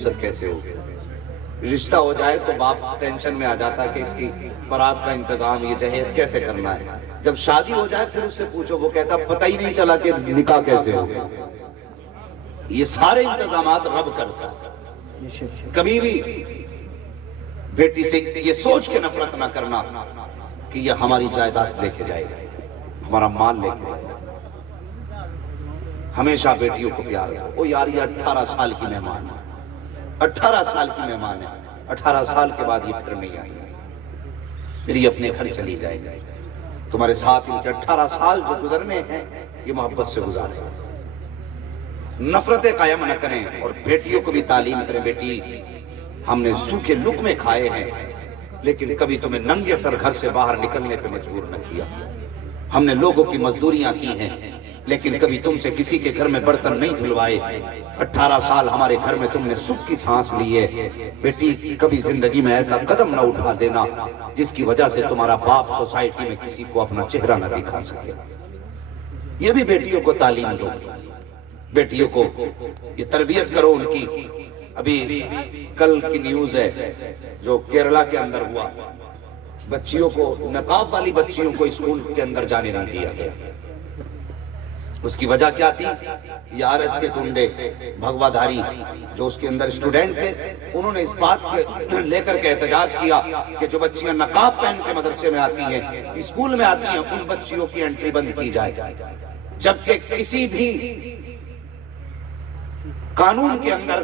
نصرت کیسے ہوگی؟ رشتہ ہو جائے تو باپ ٹینشن میں آ جاتا کہ اس کی بارات کا انتظام، یہ جہیز کیسے کرنا ہے۔ جب شادی ہو جائے پھر اس سے پوچھو، وہ کہتا پتہ ہی نہیں چلا کہ نکاح کیسے ہوگا۔ یہ سارے انتظامات رب کرتا ہے۔ کبھی بھی بیٹی سے یہ سوچ کے نفرت نہ کرنا کہ یہ ہماری جائیداد لے کے جائے گا، ہمارا مال لے کے جائے گا۔ ہمیشہ بیٹیوں کو پیار ہے۔ وہ یار یہ 18 سال کی مہمان ہے، 18 سال کی مہمان ہے، 18 سال کے بعد یہ پھر نہیں آئی، پھر یہ اپنے گھر چلی جائے گی۔ تمہارے ساتھ ان کے 18 سال جو گزرنے ہیں یہ محبت سے گزارے، نفرتیں قائم نہ کریں، اور بیٹیوں کو بھی تعلیم کریں۔ بیٹی، ہم نے سوکھے لقمے کھائے ہیں لیکن کبھی تمہیں ننگے سر گھر سے باہر نکلنے پہ مجبور نہ کیا۔ ہم نے لوگوں کی مزدوریاں کی ہیں لیکن کبھی تم سے کسی کے گھر میں برتن نہیں دھلوائے۔ 18 سال ہمارے گھر میں تم نے سکھ کی سانس لی ہے۔ بیٹی، کبھی زندگی میں ایسا قدم نہ اٹھا دینا جس کی وجہ سے تمہارا باپ سوسائٹی میں کسی کو اپنا چہرہ نہ دکھا سکے۔ یہ بھی بیٹیوں کو تعلیم دو، بیٹیوں کو یہ تربیت کرو ان کی۔ ابھی کل کی نیوز ہے جو کیرلا کے اندر ہوا، بچیوں کو، نقاب والی بچیوں کو اسکول کے اندر جانے نہیں دیا گیا۔ اس کی وجہ کیا تھی؟ یہ RS کے گنڈے، بھگوا دھاری جو اس کے اندر اسٹوڈنٹ تھے، انہوں نے اس بات کے لے کر کے احتجاج کیا کہ جو بچیاں نقاب پہن کے مدرسے میں آتی ہیں، اسکول میں آتی ہیں، ان بچیوں کی انٹری بند کی جائے، جبکہ کسی بھی قانون کے اندر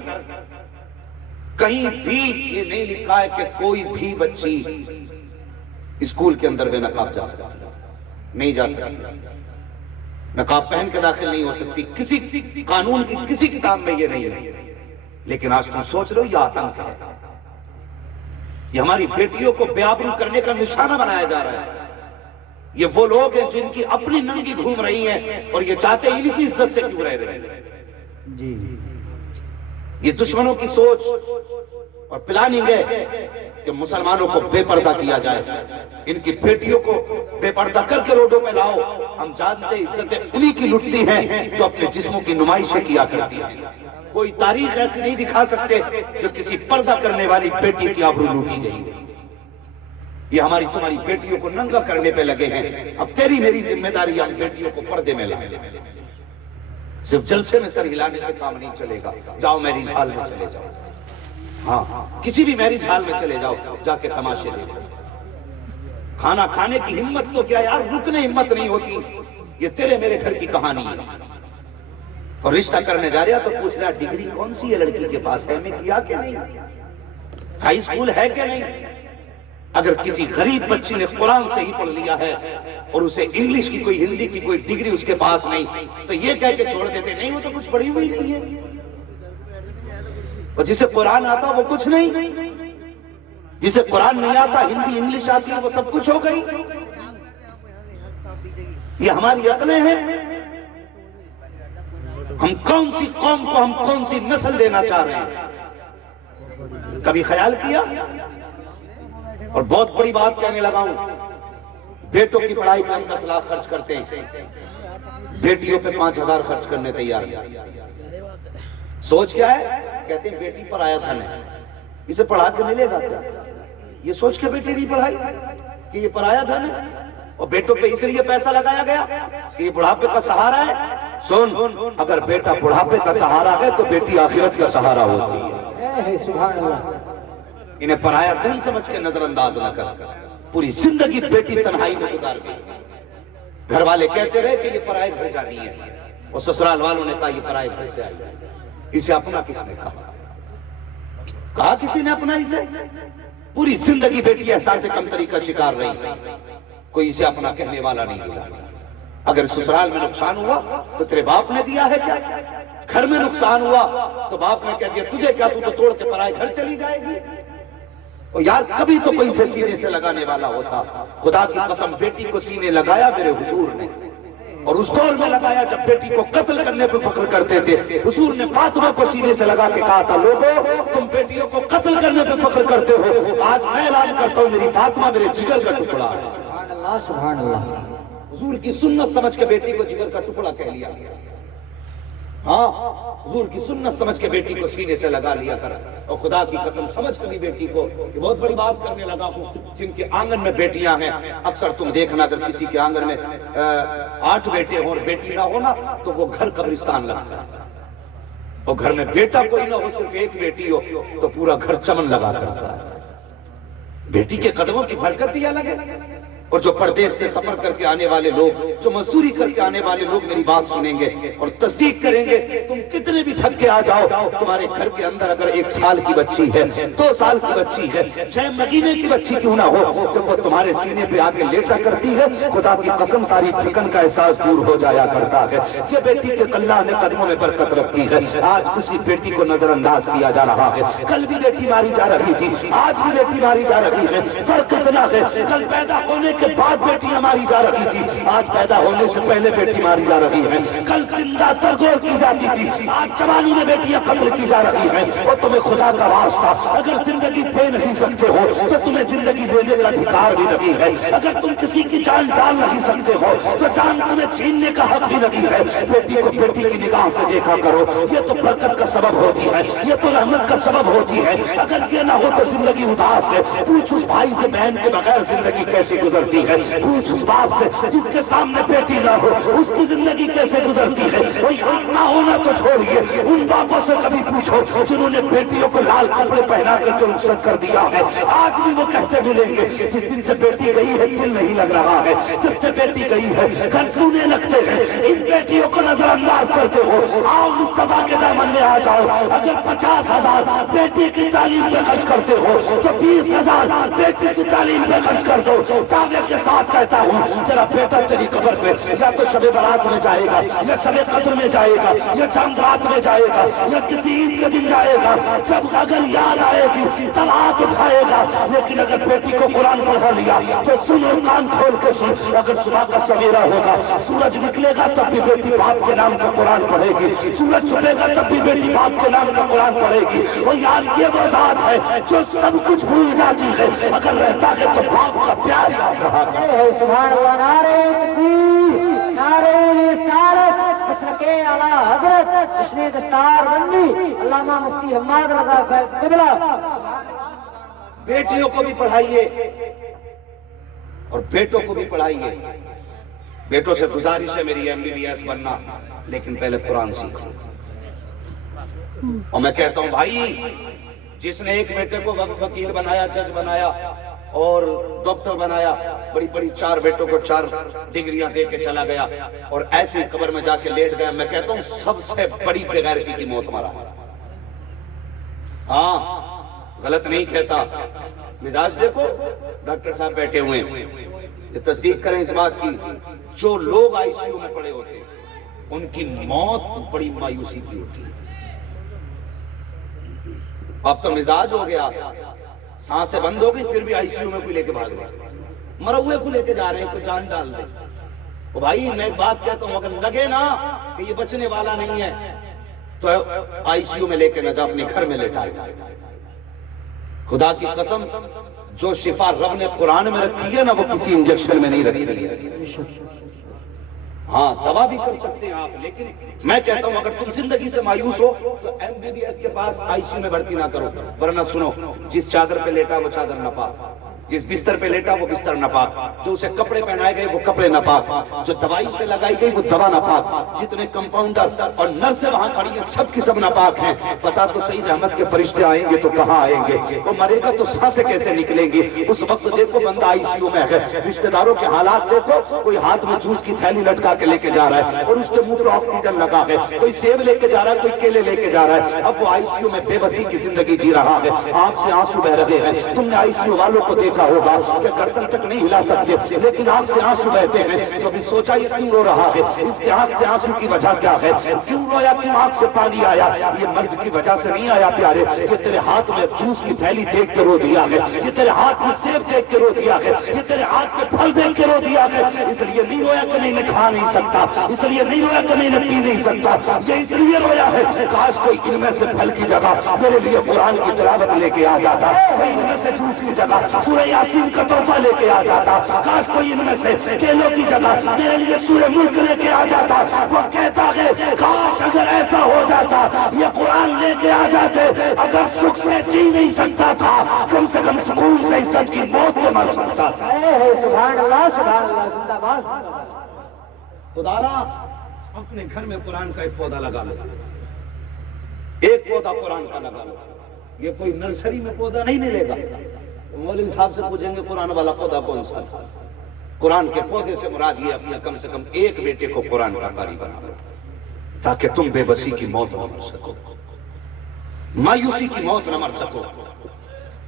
کہیں بھی یہ نہیں لکھا ہے کہ کوئی بھی بچی اسکول کے اندر بے نقاب جا سکتی، نہیں جا سکتی، نقاب پہن کے داخل نہیں ہو سکتی، کسی قانون کی کسی کتاب میں یہ نہیں ہے۔ لیکن آج تم سوچ رہے ہو یہ آتنک ہے، یہ ہماری بیٹیوں کو بے آبرو کرنے کا نشانہ بنایا جا رہا ہے۔ یہ وہ لوگ ہیں جن کی اپنی ننگی گھوم رہی ہیں اور یہ چاہتے ہیں ان کی عزت سے کیوں رہ رہے ہیں۔ یہ دشمنوں کی سوچ اور پلاننگ ہے کہ مسلمانوں کو بے پردہ کیا جائے، ان کی بیٹیوں کو بے پردہ کر کے روڈوں پہ لاؤ۔ ہم جانتے عزتیں انہی کی لٹتی ہیں جو اپنے جسموں کی نمائشیں کیا کرتی ہیں۔ کوئی تاریخ ایسی نہیں دکھا سکتے جو کسی پردہ کرنے والی بیٹی کی آبرو لوٹی گئی۔ یہ ہماری تمہاری بیٹیوں کو ننگا کرنے پہ لگے ہیں۔ اب تیری میری ذمہ داری ہم بیٹیوں کو پردے میں لائیں۔ صرف جلسے میں سر ہلانے سے کام نہیں چلے گا۔ جاؤ میرج ہال میں چلے جاؤ، ہاں کسی بھی میرج ہال میں چلے جاؤ، جا کے تماشے دیکھو۔ کھانا کھانے کی ہمت تو کیا یار، رکنے ہمت نہیں ہوتی۔ یہ تیرے میرے گھر کی کہانی ہے۔ اور رشتہ کرنے جا رہا تو پوچھ رہا ڈگری کون سی ہے لڑکی کے پاس، ہے میں کیا کہ نہیں، ہائی اسکول ہے کہ نہیں۔ اگر کسی غریب بچی نے قرآن سے ہی پڑھ لیا ہے اور اسے انگلش کی کوئی، ہندی کی کوئی ڈگری اس کے پاس نہیں، تو یہ کہہ کے چھوڑ دیتے نہیں وہ تو کچھ پڑھی ہوئی نہیں ہے۔ اور جسے قرآن آتا وہ کچھ نہیں، جسے قرآن نہیں آتا، ہندی انگلش آتی ہے، وہ سب کچھ ہو گئی۔ یہ ہماری عقلیں ہیں۔ ہم کون سی قوم کو، ہم کون سی نسل دینا چاہ رہے ہیں، کبھی خیال کیا؟ اور بہت بڑی بات کہنے لگا ہوں، بیٹوں کی پڑھائی پہ 10 لاکھ خرچ کرتے ہیں، بیٹیوں پہ 5000 خرچ کرنے تیار ہیں۔ سوچ کیا ہے؟ کہتے ہیں بیٹی پرایا دھن ہے، اسے پڑھا کے ملے گا کیا؟ یہ سوچ کے بیٹی نہیں پڑھائی کہ یہ پرایا دھن ہے، اور بیٹوں پہ اس لیے پیسہ لگایا گیا کہ یہ بڑھاپے کا سہارا ہے۔ سن، اگر بیٹا بڑھاپے کا سہارا ہے تو بیٹی آخرت کا سہارا ہوتی ہے۔ سبحان اللہ۔ انہیں پرایا دھن سمجھ کے نظر انداز نہ کر۔ پوری زندگی بیٹی تنہائی میں گزار گئی، گھر والے کہتے رہے کہ یہ پرائے گھر جانی ہے، اور سسرال والوں نے کہا یہ پرائے گھر سے آئی ہے۔ اسے اپنا کس نے کہا کسی نے اپنا اسے؟ پوری زندگی بیٹی احساس کمتری کا شکار رہی، کوئی اسے اپنا کہنے والا نہیں ملا۔ اگر سسرال میں نقصان ہوا تو تیرے باپ نے دیا ہے کیا؟ گھر میں نقصان ہوا تو باپ نے کہہ دیا تجھے کیا، تو توڑ کے پرائے گھر چلی جائے گی۔ اور یار کبھی تو کوئی سے سینے سے لگانے والا ہوتا۔ خدا کی قسم بیٹی کو سینے لگایا میرے حضور نے، اور اس دور میں لگایا جب بیٹی کو قتل کرنے پہ فخر کرتے تھے۔ حضور نے فاطمہ کو سینے سے لگا کے کہا تھا لوگو تم بیٹیوں کو قتل کرنے پہ فخر کرتے ہو، آج میں اعلان کرتا ہوں میری فاطمہ میرے جگر کا ٹکڑا ہے۔ سبحان اللہ سبحان اللہ۔ حضور کی سنت سمجھ کے بیٹی کو جگر کا ٹکڑا کہہ لیا۔ ہاں حضور کی سنت سمجھ کے بیٹی کو سینے سے لگا لیا کر، اور خدا کی قسم سمجھ کبھی بیٹی کو، یہ بہت بڑی بات کرنے لگا ہوں، جن کے آنگن میں بیٹیاں ہیں، اکثر تم دیکھنا اگر کسی کے آنگن میں 8 بیٹے ہوں اور بیٹی نہ ہو نا تو وہ گھر قبرستان لگتا ہے، اور گھر میں بیٹا کوئی نہ ہو صرف ایک بیٹی ہو تو پورا گھر چمن لگا کرتا ہے۔ بیٹی کے قدموں کی برکت ہی الگ ہے۔ اور جو پردیس سے سفر کر کے آنے والے لوگ، جو مزدوری کر کے آنے والے لوگ میری بات سنیں گے اور تصدیق کریں گے، تم کتنے بھی تھک کے آ جاؤ، تمہارے گھر کے اندر اگر 1 سال کی بچی ہے، 2 سال کی بچی ہے، 6 مہینے کی بچی کیوں نہ ہو، جب وہ تمہارے سینے پہ آ کے لیٹا کرتی ہے، خدا کی قسم ساری تھکن کا احساس دور ہو جایا کرتا ہے۔ یہ بیٹی کے اللہ نے قدموں میں برکت رکھی ہے، آج اسی بیٹی کو نظر انداز کیا جا رہا ہے۔ کل بھی بیٹی ماری جا رہی تھی، آج بھی بیٹی ماری جا رہی ہے، فرق اتنا ہے کل پیدا ہونے کے بعد بیٹیاں ماری جا رہی تھی، آج پیدا ہونے سے پہلے بیٹی ماری جا رہی ہے۔ کل زندہ ترگور کی جاتی تھی، آج جوانی میں بیٹیاں قتل کی جا رہی ہیں۔ اور تمہیں خدا کا واسطہ اگر زندگی دے نہیں سکتے ہو تو تمہیں زندگی دینے کا ادھیکار بھی نہیں ہے۔ اگر تم کسی کی جان ڈال نہیں سکتے ہو تو جان تمہیں چھیننے کا حق بھی نہیں ہے۔ بیٹی کو بیٹی کی نگاہ سے دیکھا کرو، یہ تو برکت کا سبب ہوتی ہے، یہ تو رحمت کا سبب ہوتی ہے۔ اگر یہ نہ ہو تو زندگی اداس ہے۔ پوچھ اس بھائی سے بہن کے بغیر زندگی کیسے گزرتی ہے، پوچھ اس باپ سے جس کے سامنے بیٹی نہ ہو اس کی زندگی کیسے گزرتی ہے۔ کوئی حق نہ ہونا تو چھوڑیے، ان باپوں سے کبھی پوچھو جنہوں نے بیٹیوں کو لال کپڑے پہنا کر جو رخصت کر دیا ہے، آج بھی وہ کہتے ملیں گے جس دن سے بیٹی گئی ہے دل نہیں لگ رہا ہے، جب سے بیٹی گئی ہے گھر سونے لگتے ہیں۔ ان بیٹیوں کو نظر انداز کرتے ہو، آؤ مصطفیٰ کے دامن میں آ جاؤ۔ اگر 50,000 بیٹی کی تعلیم پہ خرچ کرتے ہو تو 20,000 بیٹی کی تعلیم پہ خرچ کر دو۔ دعوے کے ساتھ کہتا ہوں تیرا بیٹا تیری قبر پہ یا تو شب برات میں جائے گا، یا شب قدر میں جائے گا، یا چاند رات میں جائے گا، یا کسی عید کے دن جائے گا۔ جب اگر یاد آئے گی تب ہاتھ اٹھائے گا، لیکن اگر بیٹی کو قرآن پڑھا لیا تو سنو، کان کھول کے سن۔ اگر صبح کا سویرا ہوگا، سورج نکلے گا تب بھی بیٹی باپ کے نام کا قرآن پڑھے گی، سورج چھپے گا تب بھی بیٹی باپ کے نام کا قرآن پڑھے گی۔ وہ یار یہ وہ ذات ہے جو سب کچھ بھول جاتی ہے، اگر رہتا ہے تو باپ کا پیار یاد رہا کرے۔ سبحان اللہ، نعرہ تکبیر، نعرہ رسالت، مسلک اعلی حضرت حسن دستار بندی علامہ مفتی حماد رضا صاحب قبلہ۔ بیٹیوں کو بھی پڑھائیے اور بیٹوں کو بھی پڑھائیے۔ بیٹوں سے گزارش ہے میری MBBS بننا، لیکن پہلے قرآن سیکھو۔ اور میں کہتا ہوں بھائی، جس نے ایک بیٹے کو وکیل بنایا، جج بنایا اور ڈاکٹر بنایا، بڑی بڑی 4 بیٹوں کو 4 ڈگریاں دے کے چلا گیا اور ایسی قبر میں جا کے لیٹ گیا، میں کہتا ہوں سب سے بڑی بغیرتی کی موت مرا۔ ہاں غلط نہیں کہتا، مزاج دیکھو، ڈاکٹر صاحب بیٹھے ہوئے ہیں، یہ تصدیق کریں اس بات کی، جو لوگ ICU میں پڑے ہوتے ان کی موت بڑی مایوسی کی ہوتی ہے۔ اب تو مزاج ہو گیا، سانسیں بند ہو گئی پھر بھی ICU میں کوئی لے کے بھاگ رہے، مرے ہوئے کو لے کے جا رہے ہیں، کوئی جان ڈال دے۔ وہ بھائی میں ایک بات کہتا ہوں، اگر لگے نا کہ یہ بچنے والا نہیں ہے تو ICU میں لے کے نہ جا، اپنے گھر میں لٹائے۔ خدا کی قسم جو شفا رب نے قرآن میں رکھی ہے نا، وہ کسی انجیکشن میں نہیں رکھی ہے۔ ہاں دوا بھی کر سکتے ہیں آپ، لیکن میں کہتا ہوں اگر تم زندگی سے مایوس ہو تو MBBS کے پاس ICU میں بھرتی نہ کرو، ورنہ سنو، جس چادر پہ لیٹا وہ چادر نہ پاک، جس بستر پہ لیٹا وہ بستر ناپاک، جو اسے کپڑے پہنائے گئے وہ کپڑے ناپاک، جو دوائی سے لگائی گئی وہ دوا ناپاک، جتنے کمپاؤنڈر اور نرسیں وہاں کھڑی ہیں سب کی سب ناپاک ہیں۔ بتا تو صحیح، رحمت کے فرشتے آئیں گے تو کہاں آئیں گے؟ وہ مرے گا تو سانسیں کیسے نکلیں گی؟ اس وقت دیکھو بندہ ICU میں ہے، رشتہ داروں کے حالات دیکھو، کوئی ہاتھ میں جوس کی تھیلی لٹکا کے لے کے جا رہا ہے اور اس کے منہ پہ آکسیجن لگا ہے، کوئی سیب لے کے جا رہا ہے، کوئی کیلے لے کے جا رہا ہے۔ اب وہ ICU میں بے بسی کی زندگی جی رہا ہے، آنکھ سے آنسو بہ رہے ہیں۔ تم نے ICU والوں کو دیکھا ہوگا کہ گردن تک نہیں ہلا سکتے لیکن آنکھ سے آنسو بہتے ہیں۔ تو بھی سوچا یہ کیوں رو رہا ہے؟ اس کے آنکھ سے آنسو کی وجہ کیا ہے؟ کیوں رویا؟ کیوں آنکھ سے پانی آیا؟ یہ مرض کی وجہ سے نہیں آیا پیارے، یہ تیرے ہاتھ میں جوس کی تھیلی دیکھ کے رو دیا ہے، یہ تیرے ہاتھ میں سیب دیکھ کے رو دیا ہے، یہ تیرے ہاتھ کے پھل دیکھ کے رو دیا ہے۔ اس لیے نہیں رویا کہ نہیں میں کھا نہیں سکتا، اس لیے نہیں رویا کہ نہیں میں پی نہیں سکتا، یہ اس لیے رویا ہے کاش کوئی ان میں سے پھل کی جگہ میرے لیے قرآن کی تلاوت لے کے آ جاتا، ان میں سے جوس کی جگہ سورہ یاسین کا تحفہ لے کے آ جاتا، کاش کوئی ان میں سے کیلوں کی جگہ میرے لیے سورہ ملک لے کے آ جاتا۔ وہ کہتا ہے کاش اگر ایسا ہو جاتا، یہ قرآن لے کے آ جاتے، اگر سکھ سے جی نہیں سکتا تھا کم سے کم سکون سے عزت کی موت تو مر سکتا تھا۔ سبحان اللہ زندہ باد۔ خدارا اپنے گھر میں قرآن کا ایک پودا لگا لو، ایک پودا قرآن کا لگا لو، یہ کوئی نرسری میں پودا نہیں ملے گا۔ مولوی صاحب سے پوچھیں گے قرآن والا پودا کون سا تھا؟ قرآن کے پودے سے مراد یہ اپنا کم سے کم ایک بیٹے کو قرآن کا قاری بنا لو، تاکہ تم بے بسی کی موت نہ مر سکو، مایوسی کی موت نہ مر سکو۔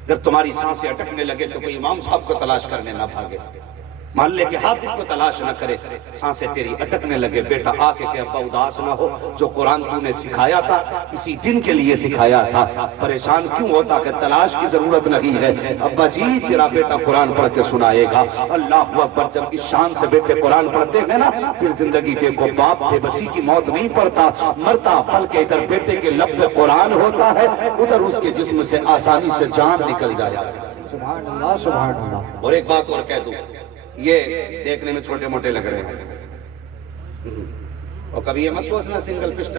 جب تمہاری سانسیں اٹکنے لگے تو کوئی امام صاحب کو تلاش کرنے نہ بھاگے، محلے کے حافظ کو تلاش نہ کرے، سانسیں تیری اٹکنے لگے، بیٹا آ کے کہ ابا اداس نہ ہو، جو قرآن تو نے سکھایا تھا اسی دن کے لیے سکھایا تھا، پریشان کیوں ہوتا کہ تلاش کی ضرورت نہیں ہے، ابا جی تیرا بیٹا قرآن پڑھ کے سنائے گا۔ اللہ اکبر، جب اس شان سے بیٹے قرآن پڑھتے ہیں نا پھر زندگی دیکھو، باپ بے بسی کی موت نہیں پڑتا مرتا، بلکہ ادھر بیٹے کے لب پہ قرآن ہوتا ہے، ادھر اس کے جسم سے آسانی سے جان نکل جایا۔ سبحان اللہ سبحان اللہ۔ اور ایک بات اور کہہ دوں، یہ دیکھنے میں چھوٹے موٹے لگ رہے ہیں، اور کبھی یہ مت سوچنا سنگل پسٹل